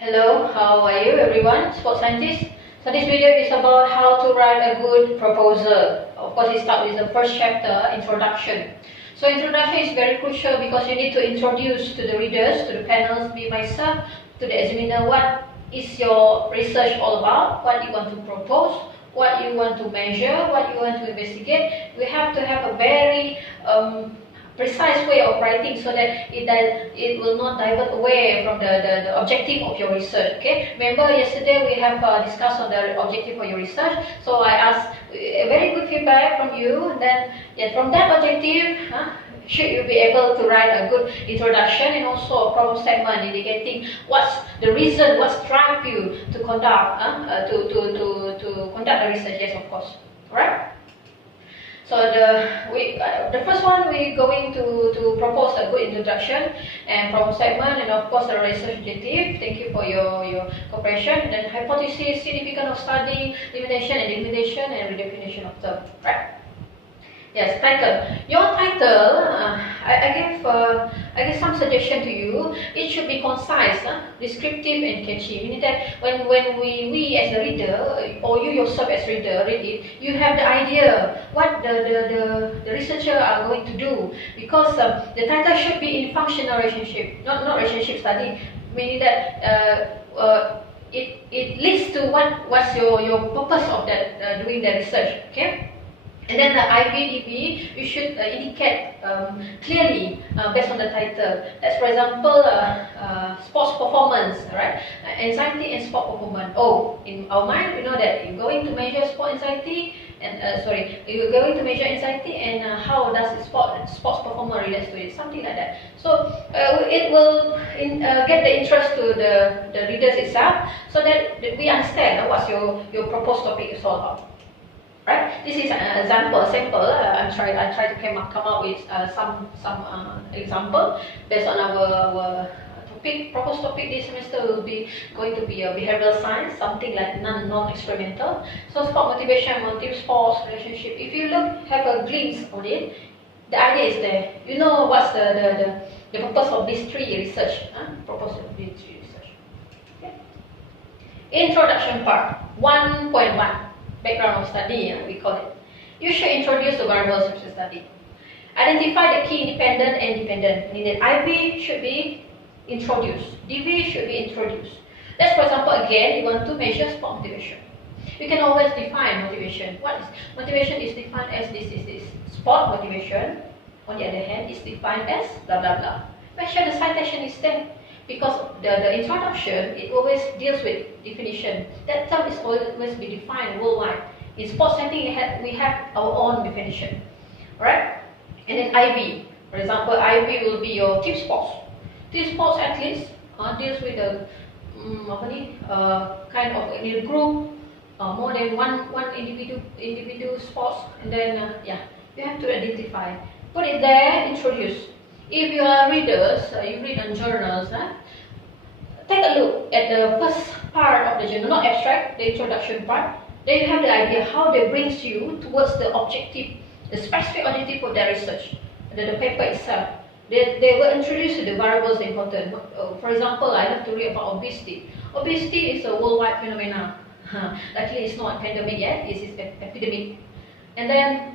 Hello, how are you everyone, sports scientists? So this video is about how to write a good proposal. Of course, it starts with the first chapter, introduction. So introduction is very crucial because you need to introduce to the readers, to the panels, me myself, to the examiner, what is your research all about, what you want to propose, what you want to measure, what you want to investigate. We have to have a very precise way of writing so that it will not divert away from the objective of your research. Okay, remember yesterday we have discussed on the objective of your research, so I asked a very good feedback from you. Then from that objective, should you be able to write a good introduction and also a problem statement indicating what's the reason, what's drive you to conduct to conduct the research. Yes, of course. Alright. So the first one, we're going to propose a good introduction and problem statement, and of course the research objective. Thank you for your cooperation. And then hypothesis, significance of study, limitation and delimitation, and redefinition of term. Right? Yes, title. Your title, I give some suggestion to you. It should be concise, descriptive and catchy. Meaning that when we as the reader, or you yourself as reader read it, you have the idea what the researcher are going to do. Because the title should be in functional relationship, not relationship study. Meaning that it leads to what's your purpose of that doing the research. Okay. And then the IVDB, you should indicate clearly based on the title. That's, for example, sports performance, right? Anxiety and sport performance. Oh, in our mind, we know that you're going to measure sport anxiety, and you're going to measure anxiety, and how does the sports performance relates to it? Something like that. So it will get the interest to the readers itself, so that we understand what's your proposed topic is all about. Right? This is an example, sample. I try to come up with some example based on our topic. Proposed topic this semester will be going to be a behavioral science, something like non-experimental. So sport motivation, team sports, relationship. If you have a glimpse on it, the idea is there. You know what's the purpose of these three research. Purpose of these three research. Okay. Introduction part 1.1. Background of study, we call it. You should introduce the variables of the study. Identify the key independent and dependent. Meaning that IV should be introduced. DV should be introduced. Let's, for example, again, you want to measure sport motivation. You can always define motivation. What is motivation? Is defined as this. Sport motivation, on the other hand, is defined as blah blah blah. Make sure the citation is there. Because the introduction, it always deals with definition. That term is always be defined worldwide. In sports setting, we have our own definition. Alright? And then IV. For example, IV will be your team sports. Team sports athletes deals with the kind of in a group, more than one individual sports, and then you have to identify. Put it there, introduce. If you are readers, you read on journals, take a look at the first part of the journal, not abstract, the introduction part. Then you have the idea how they brings you towards the objective, the specific objective of their research, the paper itself. They will introduce the variables important. For example, I love to read about obesity. Obesity is a worldwide phenomenon. Luckily, it's not a pandemic yet, it is an epidemic. And then,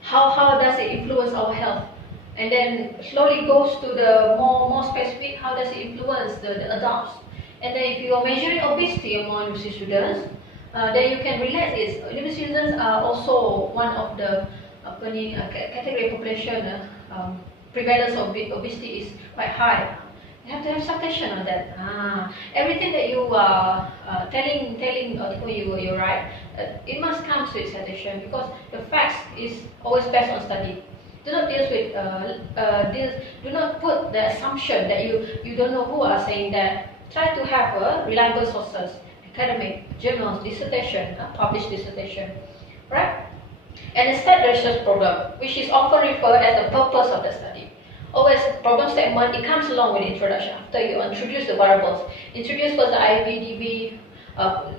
how does it influence our health? And then slowly goes to the more specific, how does it influence the adults? And then if you are measuring obesity among university students, then you can relate this. University students are also one of the category population. Prevalence of obesity is quite high. You have to have citation on that. Everything that you are telling article you write, it must come to citation, because the facts is always based on study. Do not do not put the assumption that you don't know who are saying that. Try to have reliable sources, academic, journals, dissertation, published dissertation, right? And state the research problem, which is often referred as the purpose of the study. Always problem statement, it comes along with the introduction. After you introduce the variables, introduce first the IVDB.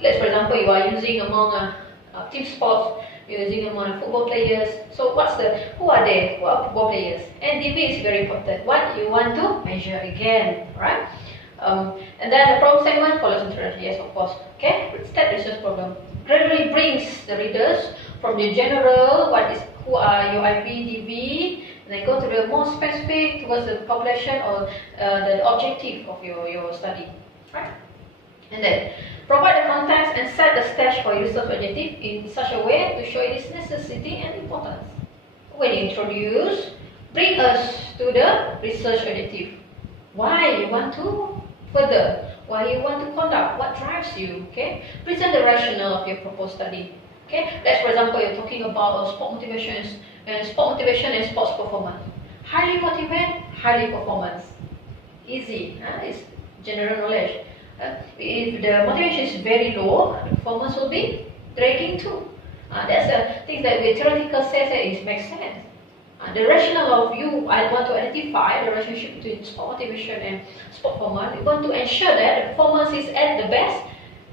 Let's, for example, you are using among team sports. Using among football players. So who are they? Who are football players? And DV is very important. What you want to measure again, right? And then the problem segment follows introduction. Yes, of course. Okay, step research problem gradually brings the readers from the general, who are your IPDV, and then go to the more specific towards the population or the objective of your study, right? And then provide the context and set the stage for your research objective in such a way to show its necessity and importance. When you introduce, bring us to the research objective. Why you want to further? Why you want to conduct? What drives you? Okay, present the rationale of your proposed study. Okay, let's for example you're talking about sport motivation and sports performance. Highly motivate, highly performance. Easy, it's general knowledge. If the motivation is very low, the performance will be dragging too. That's the things that we theoretical says that it makes sense. The rationale of you, I want to identify the relationship between sport motivation and sport performance. We want to ensure that the performance is at the best.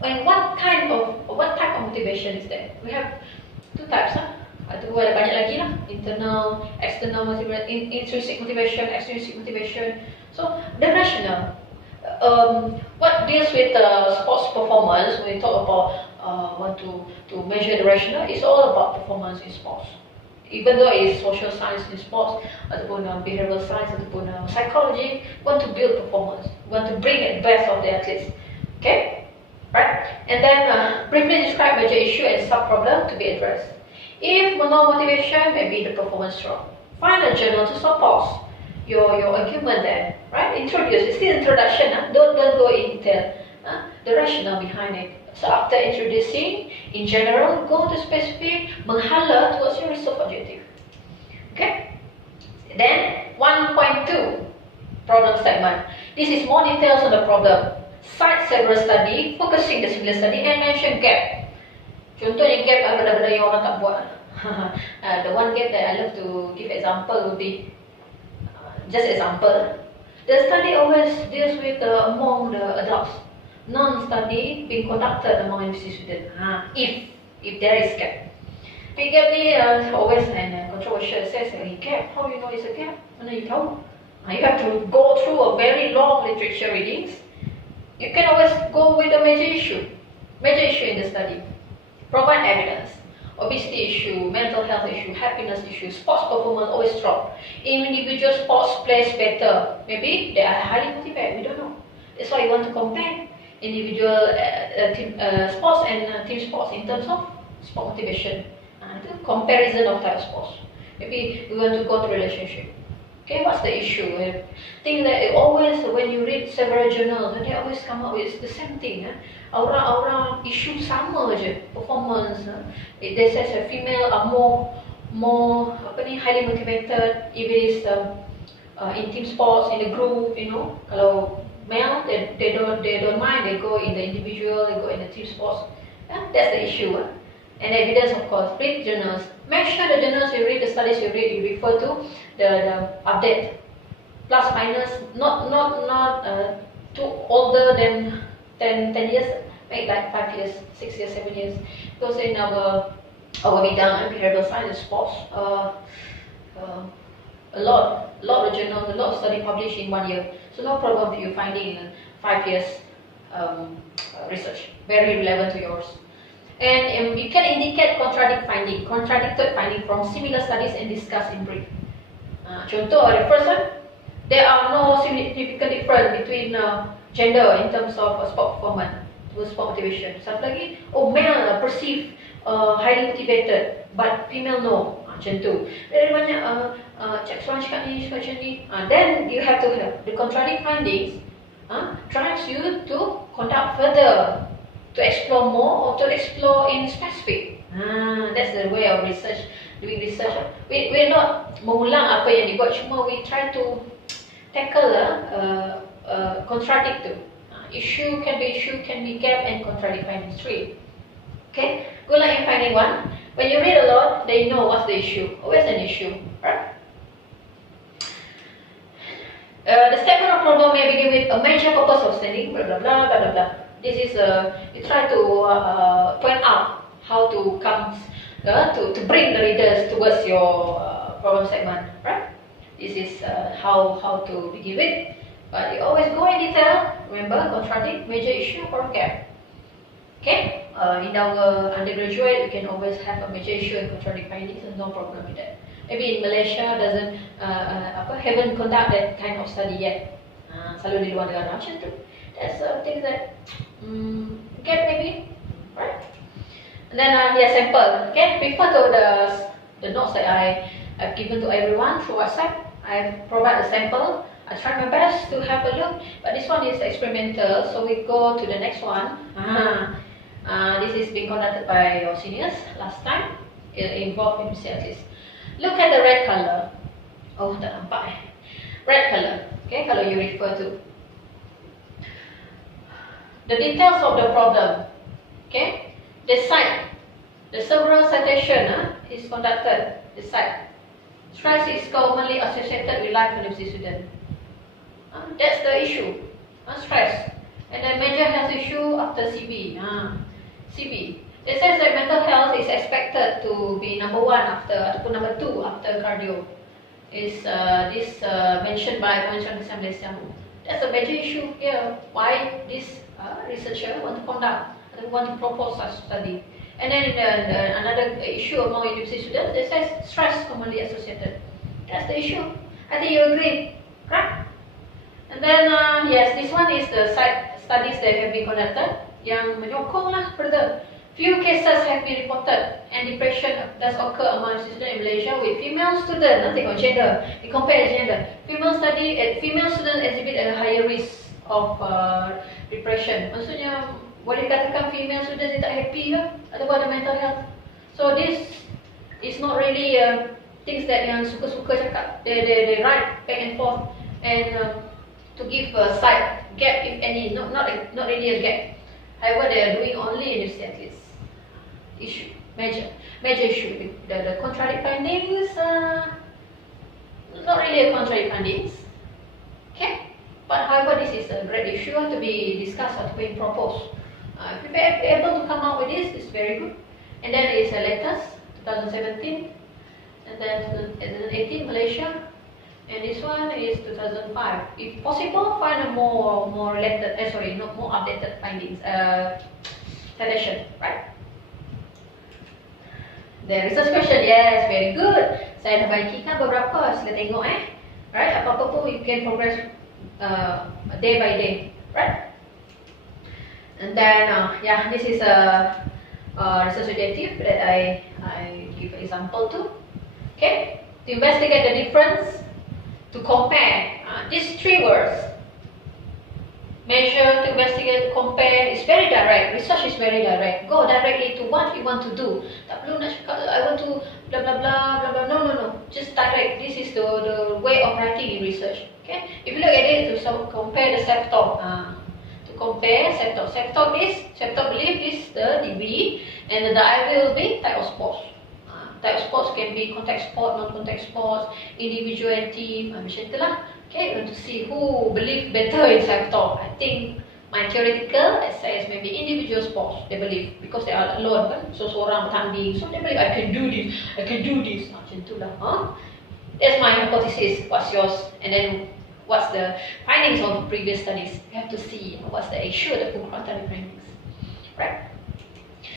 And what type of motivation is that? We have two types. Ada banyak lagi lah. Internal, external motivation, intrinsic motivation, extrinsic motivation. So the rationale. What deals with sports performance? When we talk about want to measure the rationale, it's all about performance in sports. Even though it's social science in sports, ataupun behavioral science, ataupun psychology, want to build performance, want to bring the best of the athletes. Okay, right? And then briefly describe major issue and sub-problem to be addressed. If no motivation, maybe the performance drop. Find a journal to support your argument there, right? Introduce. It's still introduction. Don't go in detail. The rationale behind it. So after introducing, in general, go to specific, menghala towards your research objective. Okay? Then 1.2 problem segment. This is more details on the problem. Cite several study, focusing the single study, and mention gap. Contohnya gap benda-benda yang orang tak buat. The one gap that I love to give example would be just example. The study always deals with among the adults. Non-study being conducted among university students. If there is gap. Big gap ni always and controversial says gap. How you know it's a gap? Mana you tahu? You have to go through a very long literature readings. You can always go with a major issue in the study. Provide evidence. Obesity issue, mental health issue, happiness issue, sports performance always drop. Individual sports plays better. Maybe they are highly motivated. We don't know. That's why you want to compare individual team sports and team sports in terms of sport motivation. The comparison of type of sports. Maybe we want to go to relationship. Okay, what's the issue? I think that always when you read several journals, they always come up with the same thing. Orang issue sama je, performance. They say that female are more highly motivated if it is in team sports, in the group, you know. Kalau male, they don't mind. They go in the individual, they go in the team sports. That's the issue. And evidence, of course. Read journals. Make sure the journals you read, the studies you read, you refer to the update. Plus minus, not too older than 10 years. Make like 5 years, 6 years, 7 years. Because in our bidang behavioral science and sports, a lot of journals, a lot of study published in 1 year. So no problem for you finding 5 years research, very relevant to yours. And you can indicate contradicted finding from similar studies and discuss in brief. Contoh, the first one, there are no significant difference between gender in terms of sport performance to sport motivation. Satu lagi, male perceive highly motivated, but female no. Macam tu. Dari banyak seorang cakap ni, macam ni. Then you have to have the contradicting findings drives you to conduct further, to explore more or to explore in specific. That's the way of research, doing research. We're not mengulang apa yang dibuat, cuma we try to tackle contradict. Issue can be gap and contradict finding straight. Okay, good luck in finding one. When you read a lot, then you know what's the issue. Always an issue, right? The statement of problem may begin with a major purpose of studying, blah blah blah blah blah. This is you try to point out how to come to bring the readers towards your problem segment, right? This is how to begin with. But you always go in detail. Remember, contradict, major issue, or gap. Okay? In our undergraduate, you can always have a major issue and contradict findings, and no problem with that. Maybe in Malaysia haven't conduct that kind of study yet. Selalu di luar negara macam tu. That's things that get maybe, right? And then sample. Okay, refer to the notes that I've given to everyone through WhatsApp. I provide a sample. I try my best to have a look, but this one is experimental, so we go to the next one. This is being conducted by your seniors last time. It involved in research. Look at the red color. Oh, tak nampak. Red color. Okay, kalau you refer to the details of the problem. Okay, the site, the several citation is conducted. The site. Stress is commonly associated with life university student. That's the issue. Stress. And then major health issue after CB. CB. It says that mental health is expected to be number 1 after, ataupun number 2 after cardio. Is this mentioned by Convention Malaysia? That's a major issue here. Why this researcher want to conduct, want to propose such study? And then another issue among university students, it says stress commonly associated. That's the issue. I think you agree, right? And then yes, this one is the site studies that have been conducted yang menyokong lah further. Few cases have been reported and depression does occur among students in Malaysia with female students. Tengok gender, they compare gender. Female students exhibit a higher risk of depression. Maksudnya boleh katakan female students dia tak happy ke ataupun ada mental health. So this is not really things that yang suka-suka cakap. They write back and forth and to give a side gap if any, not really a gap. However, they are doing only in this at least issue, major issue. The contradict findings, not really a contradict findings. Okay, but however, this is a great issue to be discussed or to be proposed. If you are able to come out with this, it's very good. And then it's a latest 2017, and then 2018 Malaysia, and this one is 2005. If possible, find a more related, more updated findings, citation, right? The research question, yes, very good. Saya dah bagikan beberapa, sila tengok right? Apa-apa pun you can progress day by day, right? And then this is a research objective that I give an example to. Okay, to investigate the difference, to compare these 3 words. Measure, to investigate, to compare, is very direct. Research is very direct. Go directly to what you want to do. Tak perlu nak cakap, I want to blah blah blah blah blah. No. Just direct. This is the way of writing in research. Okay. If you look at it, to compare the self-talk. To compare self-talk. Self-talk belief is the DB, and the I will be type of sports. Type of sports can be contact sport, non-contact sports, individual and team. Macam itulah. Okay, we want to see who believe better in self-talk. I think my theoretical says maybe individual sports. They believe because they are alone kan, so seorang bertanding, so they believe I can do this. Macam itulah. That's my hypothesis. What's yours? And then what's the findings of previous studies? You have to see what's the issue, the contradict findings, right?